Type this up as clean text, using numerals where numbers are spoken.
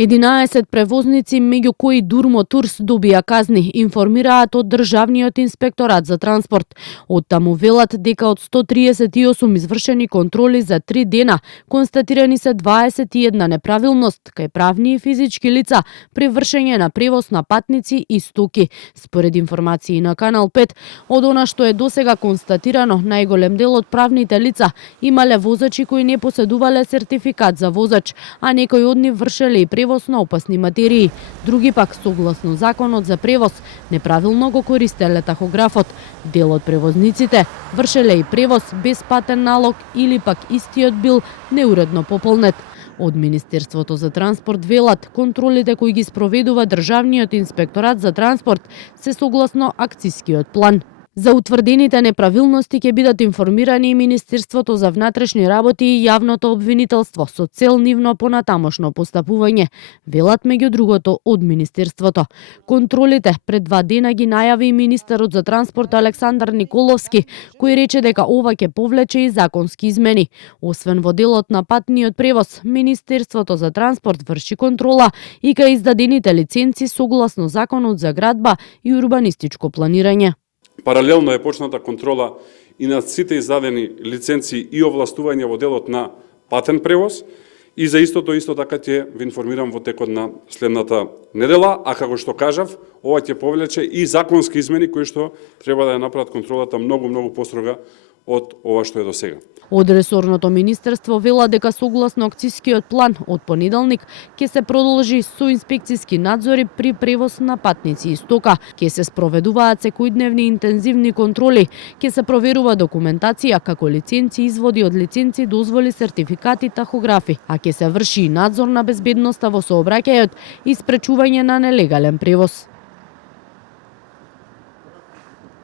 11 превозници, меѓу кои Durmo Tours, добија казни, информираат од Државниот инспекторат за транспорт. Од таму велат дека од 138 извршени контроли за 3 дена, констатирани се 21 неправилност кај правни и физички лица при вршење на превоз на патници и стоки. Според информации на Канал 5, од она што е досега констатирано, најголем дел од правните лица имале возачи кои не поседувале сертификат за возач, а некои од нив вршеле и превоз на опасни материи. Други пак, согласно законот за превоз, неправилно го користеле тахографот. Дел од превозниците вршеле и превоз без патен налог или пак истиот бил неуредно пополнет. Од Министерството за транспорт велат, контролите кои ги спроведува Државниот инспекторат за транспорт се согласно акцискиот план. За утврдените неправилности ќе бидат информирани и Министерството за внатрешни работи и јавното обвинителство со цел нивно понатамошно постапување, велат меѓу другото од Министерството. Контролите пред 2 дена ги најави и министерот за транспорт Александар Николовски, кој рече дека ова ќе повлече и законски измени. Освен во делот на патниот превоз, Министерството за транспорт врши контрола и кај издадените лиценци согласно законот за градба и урбанистичко планирање. Паралелно е почната контрола и на сите издадени лиценци и овластувања во делот на патен превоз и за истото исто така ќе ви информирам во текот на следната недела, а како што кажав, ова ќе повлече и законски измени кои што треба да ја направат контролата многу построга од ова што е до сега. Од ресорното министерство вела дека согласно акцискиот план од понеделник ќе се продолжи со инспекциски надзори при превоз на патници и стока, ќе се спроведуваат секојдневни интензивни контроли, ќе се проверува документација како лиценци, изводи од лиценци, дозволи, сертификати, тахографи, а ќе се врши и надзор на безбедноста во сообраќајот и спречување на нелегален превоз.